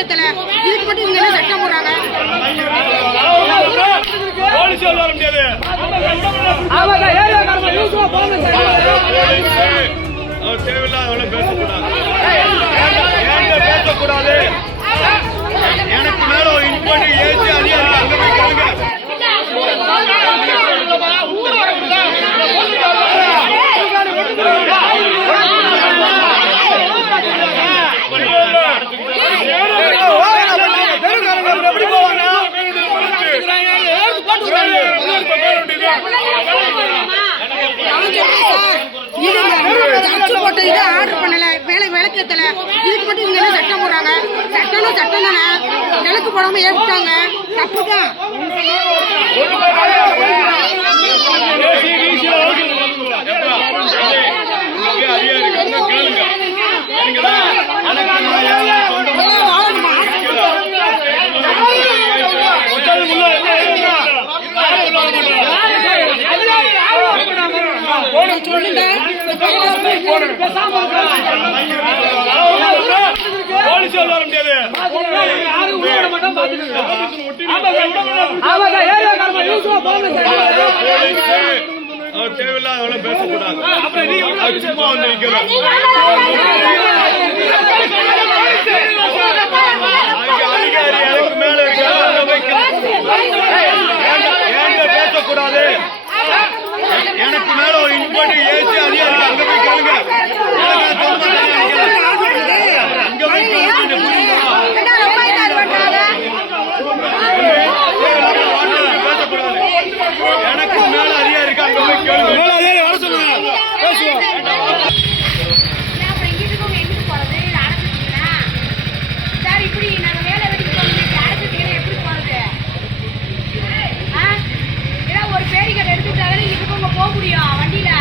விளக்கத்துல இதுக்கு மட்டும் இவங்க என்ன சட்டம் போடுறாங்க? போலீஸ் வர முடியாது. அச்சு போட்டு இதை ஆர்டர் பண்ணல வேலை விளக்கத்துல இதுக்கு மட்டும் இவங்க என்ன சட்டம் போடுறாங்க சட்டம்னா சட்டம் தானே விளக்கு போடாம ஏற்றாங்க தப்பு தான் போலீஸ் வர முடியாது தேவையில்லாத பேசக்கூடாது சும்மா வந்து நிக்கணும் வண்டிடா